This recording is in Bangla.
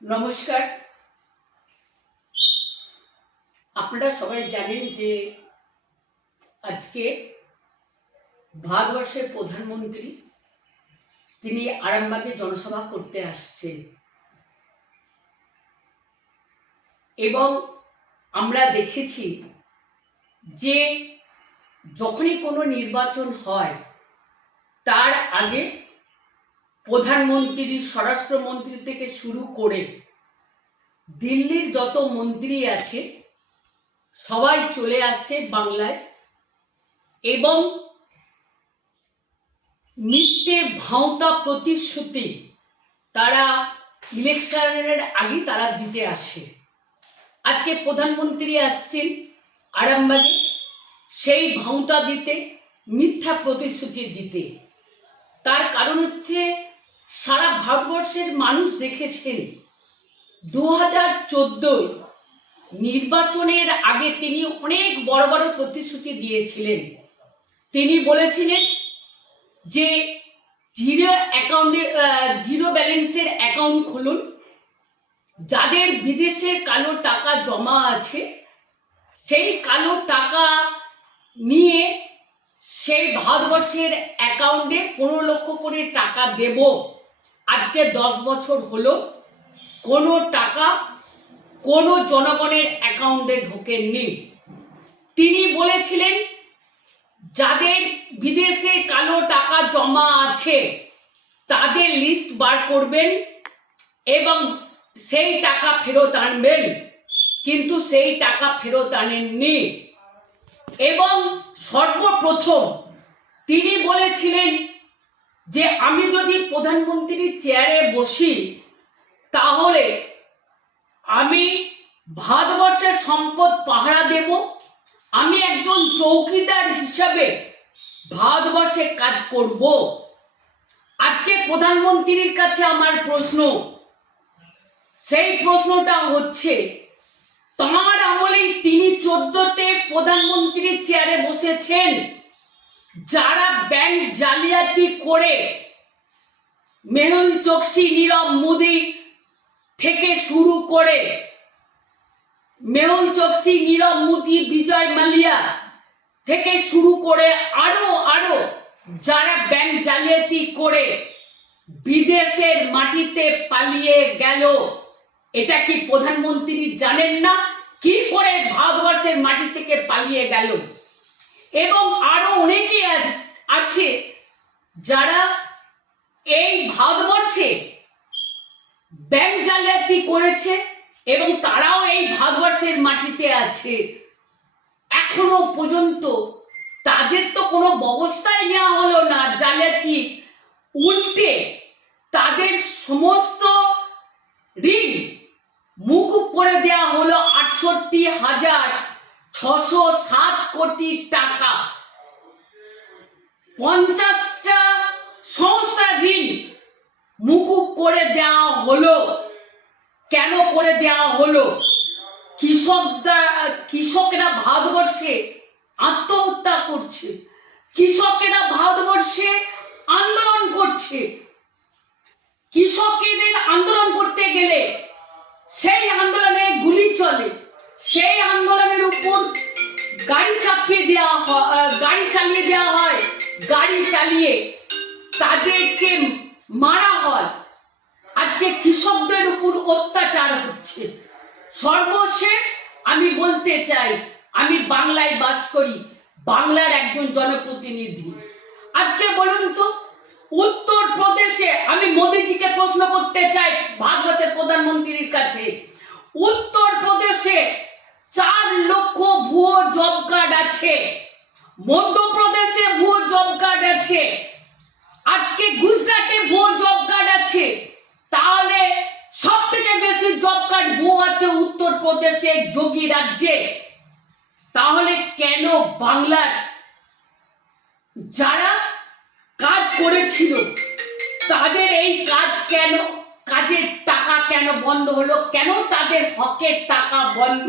নমস্কার। আপনারা সবাই জানেন যে আজকে ভারতবর্ষের প্রধানমন্ত্রী তিনি আরামবাগে জনসভা করতে আসছেন এবং আমরা দেখেছি যে যখনই কোনো নির্বাচন হয় তার আগে প্রধানমন্ত্রী, স্বরাষ্ট্রমন্ত্রী থেকে শুরু করে দিল্লির যত মন্ত্রী আছে সবাই চলে আসছে বাংলায় এবং মিথ্যে ভাওতা প্রতিশ্রুতি তারা ইলেকশনের আগে তারা দিতে আসে। আজকে প্রধানমন্ত্রী আসছেন আরামবাগে সেই ভাওতা দিতে, মিথ্যা প্রতিশ্রুতি দিতে। তার কারণ হচ্ছে সারা ভারতবর্ষের মানুষ দেখেছেন 2014 নির্বাচনের আগে তিনি অনেক বড় বড় প্রতিশ্রুতি দিয়েছিলেন। তিনি বলেছিলেন যে জিরো ব্যালেন্সের অ্যাকাউন্ট খুলুন, যাদের বিদেশে কালো টাকা জমা আছে সেই কালো টাকা নিয়ে সেই ভারতবর্ষের অ্যাকাউন্টে 15 লক্ষ করে টাকা দেব। আজকে 10 বছর হলো কোনো টাকা কোনো জনগণের অ্যাকাউন্টে ঢোকেননি। তিনি বলেছিলেন যাদের বিদেশে কালো টাকা জমা আছে তাদের লিস্ট বার করবেন এবং সেই টাকা ফেরত আনবেন, কিন্তু সেই টাকা ফেরত আনেননি। এবং সর্বপ্রথম তিনি বলেছিলেন যে আমি যদি প্রধানমন্ত্রীর চেয়ারে বসি তাহলে আমি ভারতবর্ষের সম্পদ পাহারা দেব, আমি একজন চৌকিদার হিসাবে ভারতবর্ষে কাজ করব। আজকে প্রধানমন্ত্রীর কাছে আমার প্রশ্ন, সেই প্রশ্নটা হচ্ছে তাঁর আমলেই তিনি 14তে প্রধানমন্ত্রীর চেয়ারে বসেছেন, যারা ব্যাংক জালিয়াতি করে মেহুল চোকসি, নীরব মোদি থেকে শুরু করে মেহুল চোকসি, নীরব মোদি, বিজয় মালিয়া থেকে শুরু করে আরো যারা ব্যাংক জালিয়াতি করে বিদেশের মাটিতে পালিয়ে গেল, এটা কি প্রধানমন্ত্রী জানেন না কি করে ভারতবর্ষের মাটি থেকে পালিয়ে গেল? এবং আরো অনেকে আছে যারা এই ভারতবর্ষে ব্যাংক জালিয়াতি করেছে এবং তারাও এই ভারতবর্ষের মাটিতে আছে। এখনো পর্যন্ত তাদের তো কোনো ব্যবস্থাই নেওয়া হলো না জালিয়াতি, উল্টে তাদের সমস্ত ঋণ মকুব করে দেওয়া হলো 68,607 কোটি টাকা। 50টা সংস্থার ঋণ মকুব করে দেওয়া হলো। কেন করে দেওয়া হলো? কৃষকেরা ভারতবর্ষে আত্মহত্যা করছে, কৃষকেরা ভারতবর্ষে আন্দোলন করছে। কৃষকদের আন্দোলন করতে গেলে সেই আন্দোলনে গুলি চলে, সেই আন্দোলনের উপর গাড়ি চালিয়ে দেওয়া হয়, গাড়ি চালিয়ে তাদেরকে মারা হয়। আজকে কৃষকদের উপর অত্যাচার হচ্ছে। সর্বশেষ আমি বলতে চাই, আমি বাংলায় বাস করি, বাংলার একজন জনপ্রতিনিধি। আজকে বলুন তো, উত্তরপ্রদেশে আমি মোদিজিকে প্রশ্ন করতে চাই, ভারতবর্ষের প্রধানমন্ত্রীর কাছে, উত্তরপ্রদেশে 4 লক্ষ ভুয়ো জব কার্ড আছে, মধ্যপ্রদেশে ভুয়ো জব কার্ড আছে, আজকে গুজরাটে ভুয়ো জব কার্ড আছে। তাহলে সব থেকে বেশি জব কার্ড ভুয়ো আছে উত্তরপ্রদেশে, যোগী রাজ্যে। তাহলে কেন বাংলার যারা কাজ করেছিল তাদের এই কাজের টাকা কেন বন্ধ হলো? কেন তাদের হকের টাকা বন্ধ?